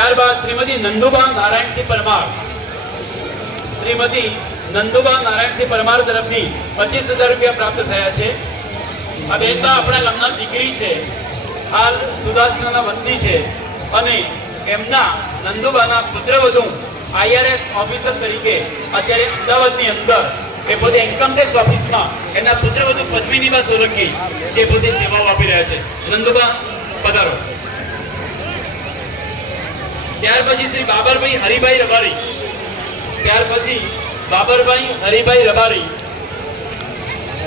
ત્યારબાદ શ્રીમતી નંદુબા નારાયણસિંહ પરમાર, શ્રીમતી નંદુબા નારાયણસિંહ પરમાર તરફથી 25,000 રૂપિયા પ્રાપ્ત થયા છે. આ બેનબા આપણા ગામના દીકરી છે, હાલ સુદાસનાના વતની છે અને એમના નંદુબાના પુત્રવધુ IRS ઓફિસર તરીકે અત્યારે અમદાવાદની અંદર એ પોતે ઇન્કમટેક્સ ઓફિસમાં એના પુત્રવધુ પદ્મિનીબા સોલંકી એ પોતે સેવાઓ આપી રહ્યા છે. નંદુબા પધારો. ત્યાર પછી શ્રી બાબરભાઈ હરિભાઈ રબારી, ત્યાર પછી બાબરભાઈ હરિભાઈ રબારી,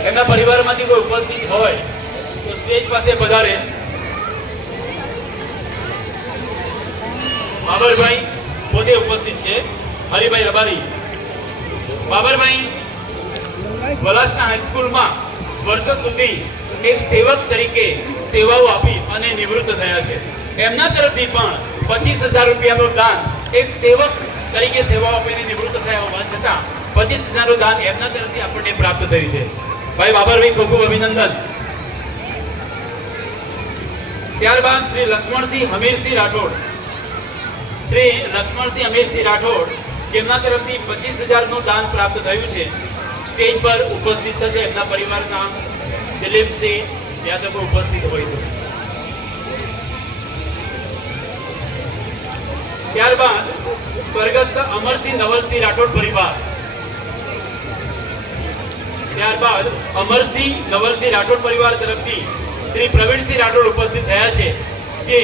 એમના પરિવારમાંથી કોઈ ઉપસ્થિત હોય તો સ્ટેજ પાસે પધારે. બાબરભાઈ પોતે ઉપસ્થિત છે. હરિભાઈ રબારી. બાબરભાઈ વલાસના હાઈસ્કૂલમાં વર્ષો સુધી એક સેવક તરીકે સેવાઓ આપી અને નિવૃત્ત થયા છે. એમના તરફથી પણ 25,000 રૂપિયાનું દાન, એક સેવક તરીકે સેવાઓ આપીને નિવૃત્ત થયા હોવા છતાં 25,000નું દાન એમના તરફથી આપણને પ્રાપ્ત થયું છે. ભાઈ બાબરભાઈ ખૂબ ખૂબ અભિનંદન. ત્યારબાદ શ્રી લક્ષ્મણસિંહ હમીરસિંહ રાઠોડ, શ્રી લક્ષ્મણસિંહ હમીરસિંહ રાઠોડ જેમના તરફથી 25,000નું દાન પ્રાપ્ત થયું છે. સ્ટેજ પર ઉપસ્થિત થશે એમના પરિવારના દિલીપસિંહ યાદવ ઉપસ્થિત હોય તો. ત્યારબાદ સ્વર્ગસ્થ અમરસિંહ નવલસિંહ રાઠોડ પરિવાર, ત્યારબાદ અમરસિંહ નવલસિંહ રાઠોડ પરિવાર તરફથી શ્રી પ્રવીણસિંહ રાઠોડ ઉપસ્થિત થયા છે, જે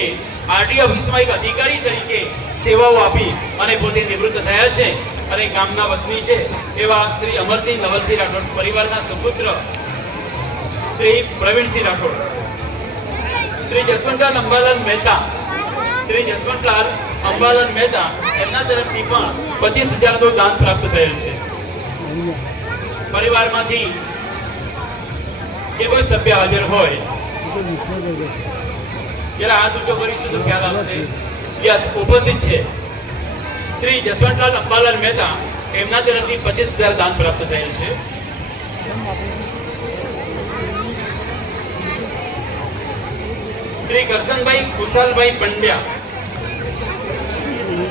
આરટી ઓફિસમાં એક અધિકારી તરીકે સેવાઓ આપી અને પોતે નિવૃત્ત થયા છે અને ગામના વતની છે એવા શ્રી અમરસિંહ નવલસિંહ રાઠોડ પરિવારના સુપુત્ર શ્રી પ્રવીણસિંહ રાઠોડ. શ્રી જસવંતલાલ અંબાલાલ મહેતા, શ્રી જસવંતલાલ અંબાલાલ મહેતા એમના તરફથી પણ 25,000નું દાન પ્રાપ્ત થયેલ છે. પરિવારમાંથી જે કોઈ સભ્ય હાજર હોય જરા હાથ ઊંચો કરીશું તો ખ્યાલ આવશે. યસ, ઉપસ્થિત છે. શ્રી જસવંતલાલ અંબાલાલ મહેતા એમના તરફથી 25,000 દાન પ્રાપ્ત થયેલ છે. શ્રી કરશનભાઈ ખુશાલભાઈ પંડ્યા,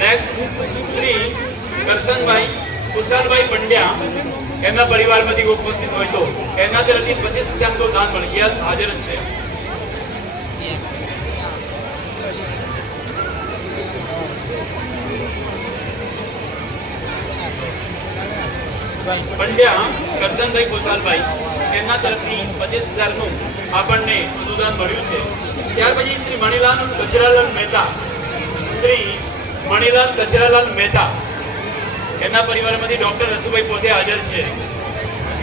નેક્સ્ટ શ્રી કરશનભાઈ ખુશાલભાઈ પંડ્યા એમના પરિવારમાંથી ઉપસ્થિત હોય તો એમના તરફથી 25,000નું દાન મળે. યસ, હાજર જ છે. પંડ્યા કરશનભાઈ ખુશાલભાઈ એમના તરફથી 25,000નું આપણને અનુદાન મળ્યું છે. ત્યાર પછી શ્રી મણીલાલ કચરાલાલ મહેતા, શ્રી મણીલાલ કચરાલાલ મહેતા એમના પરિવારમાંથી ડોક્ટર રસુભાઈ પોતે હાજર છે.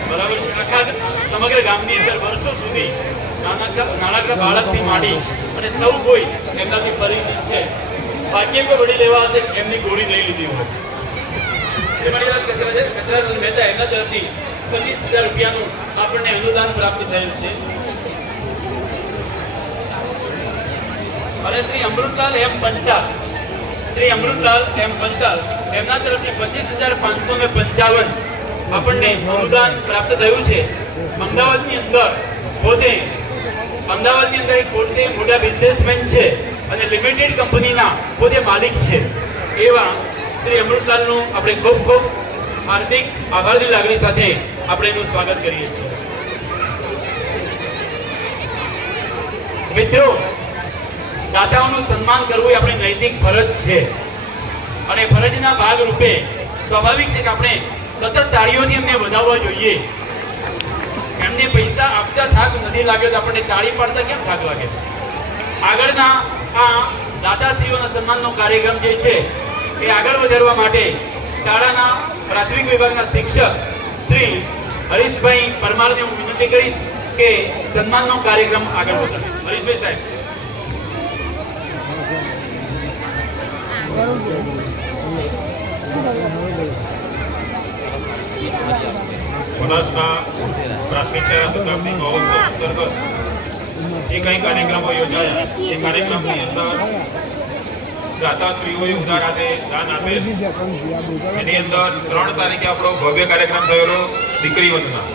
બરાબર છે. આખા સમગ્ર ગામની અંદર વર્ષો સુધી નાનકડા બાળકથી માંડી અને સૌ કોઈ એમનાથી પરિચિત છે. ભાગ્ય કોઈ વડીલ એવા હશે એમની ગોળી નહીં લીધી હોય. મણીલાલ કચરાલાલ મહેતા એમના તરફથી 25,000 રૂપિયાનું આપણને અનુદાન પ્રાપ્ત થયેલ છે. અને શ્રી અમૃતલાલ એમ પંચાલ, શ્રી અમૃતલાલ એમ પંચાલ એમના તરફથી 25,555 આપણને અનુદાન પ્રાપ્ત થયું છે. અમદાવાદની અંદર એક પોતે મોટા બિઝનેસમેન છે અને લિમિટેડ કંપનીના પોતે માલિક છે એવા શ્રી અમૃતલાલનું આપણે ખૂબ ખૂબ હાર્દિક આભારની લાગણી સાથે આપણે એનું સ્વાગત કરીએ છીએ. મિત્રો, દાતાઓનું સન્માન કરવું એ આપણી નૈતિક ફરજ છે અને ફરજના ભાગ રૂપે સ્વાભાવિક છે કે આપણે સતત તાળીઓથી એમને વધાવવા જોઈએ. એમને પૈસા આપતા થાક નથી લાગ્યો તો આપણને તાળી પાડતા કેમ થાક લાગે? આગળના આ દાતાશ્રીઓના સન્માનનો કાર્યક્રમ જે છે એ આગળ વધારવા માટે શાળાના પ્રાથમિક વિભાગના શિક્ષક શ્રી હરીશભાઈ પરમારને હું વિનંતી કરીશ કે સન્માનનો કાર્યક્રમ આગળ વધારે. હરીશભાઈ સાહેબ. પલાસના પ્રાથમિક શાળા શતાબ્દી મહોત્સવ અંતર્ગત જે કંઈ કાર્યક્રમો યોજાયા એ કાર્યક્રમની અંદર દાતાશ્રીઓએ ઉદારાતે દાન આપેલ. એની અંદર 3 તારીખે આપણો ભવ્ય કાર્યક્રમ થયેલો દીકરી વંદના.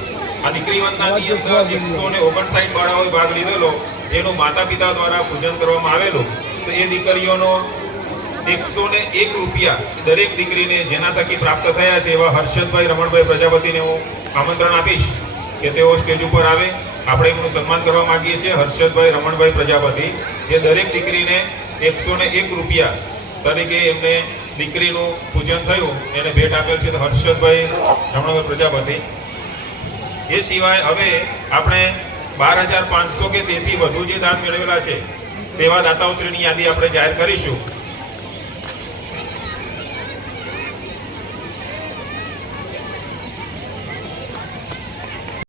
આ દીકરી વંદનાની અંદર 159 બાળાઓએ ભાગ લીધેલો, જેનું માતા પિતા દ્વારા પૂજન કરવામાં આવેલું. તો એ દીકરીઓનો 101 રૂપિયા દરેક દીકરીને જેના થકી પ્રાપ્ત થયા છે એવા હર્ષદભાઈ રમણભાઈ પ્રજાપતિને હું આમંત્રણ આપીશ કે તેઓ સ્ટેજ ઉપર આવે. આપણે એમનું સન્માન કરવા માંગીએ છીએ. હર્ષદભાઈ રમણભાઈ પ્રજાપતિ જે દરેક દીકરીને 101 રૂપિયા તરીકે એમને દીકરીનું પૂજન થયું એને ભેટ આપેલ છે. હર્ષદભાઈ રમણભાઈ પ્રજાપતિ. એ સિવાય હવે આપણે 12,500 કે તેથી વધુ જે દાન મેળવેલા છે તેવા દાતાઓશ્રીની યાદી આપણે જાહેર કરીશું.